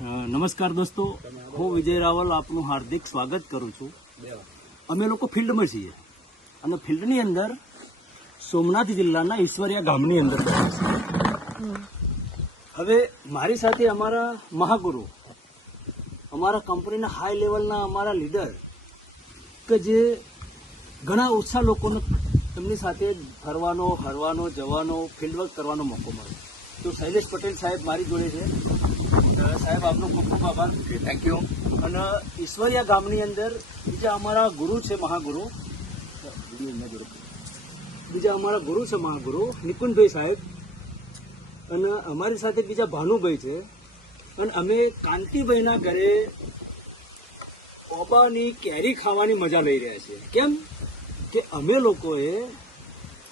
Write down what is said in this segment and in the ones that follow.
નમસ્કાર દોસ્તો. હું વિજય રાવલ આપનું હાર્દિક સ્વાગત કરું છું. અમે લોકો ફિલ્ડમાં છીએ. અને ફિલ્ડની અંદર સોમનાથ જિલ્લાના ઈશ્વરિયા ગામની અંદર હવે મારી સાથે અમારા મહાગુરુ, અમારા કંપનીના હાઈ લેવલના અમારા લીડર કે જે ઘણા ઓછા લોકોને એમની સાથે ફરવાનો, હરવાનો, જવાનો ફિલ્ડ વર્ક કરવાનો મોકો મળે. તો શૈલેષ પટેલ સાહેબ મારી જોડે છે. સાહેબ આપનો ખૂબ ખૂબ આભાર. થેન્ક યુ અને ઈશ્વરિયા ગામની અંદર બીજા અમારા ગુરુ છે મહાગુરુ. બીજા અમારા ગુરુ છે મહાગુરુ નિકુંજભાઈ સાહેબ. અને અમારી સાથે બીજા ભાનુભાઈ છે. અને અમે કાંતિભાઈના ઘરે ઓબાની કેરી ખાવાની મજા લઈ રહ્યા છીએ. કેમ? કે અમે લોકોએ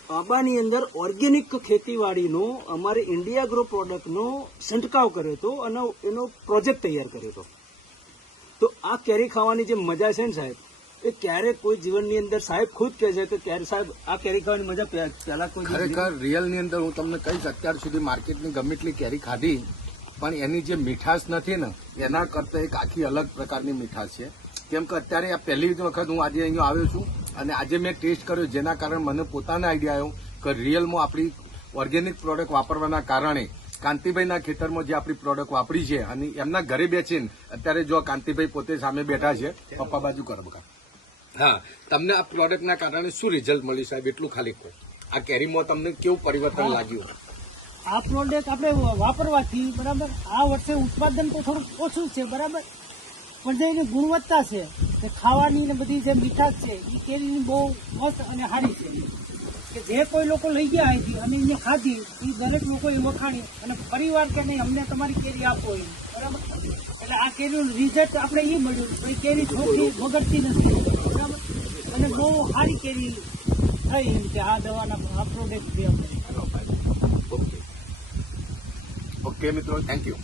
આંબાની અંદર ઓર્ગેનિક ખેતીવાડીનો, અમારે ઇન્ડિયા ગ્રો પ્રોડક્ટનો છંટકાવ કર્યો હતો અને એનો પ્રોજેક્ટ તૈયાર કર્યો હતો. તો આ કેરી ખાવાની જે મજા છે ને સાહેબ, એ ક્યારે કોઈ જીવનની અંદર સાહેબ ખુદ કહે છે કે ક્યારે સાહેબ આ કેરી ખાવાની મજા પહેલા કોઈ ખરેખર રિયલની અંદર હું તમને કહીશ અત્યાર સુધી માર્કેટની ગમે એટલી કેરી ખાધી, પણ એની જે મીઠાશ નથી ને, એના કરતા એક આખી અલગ પ્રકારની મીઠાશ છે. કેમ કે અત્યારે આ પહેલી જ વખત હું આજે અહીંયા આવ્યો છું અને આજે મેં ટેસ્ટ કર્યો જેના કારણે મને પોતાને આઈડિયા આવ્યો કે રિયલમાં આપણી ઓર્ગેનિક પ્રોડક્ટ વાપરવાના કારણે કાંતિભાઈના ખેતરમાં જે આપણી પ્રોડક્ટ વાપરી છે અને એમના ઘરે બેસીને અત્યારે જો કાંતિભાઈ પોતે સામે બેઠા છે પપ્પા બાજુ કરો બકા. હા તમને આ પ્રોડક્ટના કારણે શું રિઝલ્ટ મળ્યું સાહેબ? એટલું ખાલી કહો આ કેરીમાં તમને કેવું પરિવર્તન લાગ્યું? આ પ્રોડક્ટ આપણે વાપરવાથી બરાબર આ વર્ષે ઉત્પાદન તો થોડુંક ઓછું છે બરાબર? પણ જે એની ગુણવત્તા છે તે ખાવાની ને બધી જે મીઠાશ છે એ કેરીની બહુ મસ્ત અને સારી છે. કે જે કોઈ લોકો લઈ ગયા અહીંથી અને એને ખાધી એ દરેક લોકોએ વખાણી. અને પરિવાર કે નહીં, અમને તમારી કેરી આપો એ બરાબર? એટલે આ કેરીનું રિઝલ્ટ આપણે એ મળ્યું કે કેરી છોકરી બગડતી નથી. બરાબર? અને બહુ સારી કેરી થઈ એમ કે આ દવાના આ પ્રોડક્ટ જે આપણે. ઓકે મિત્રો થેન્ક યુ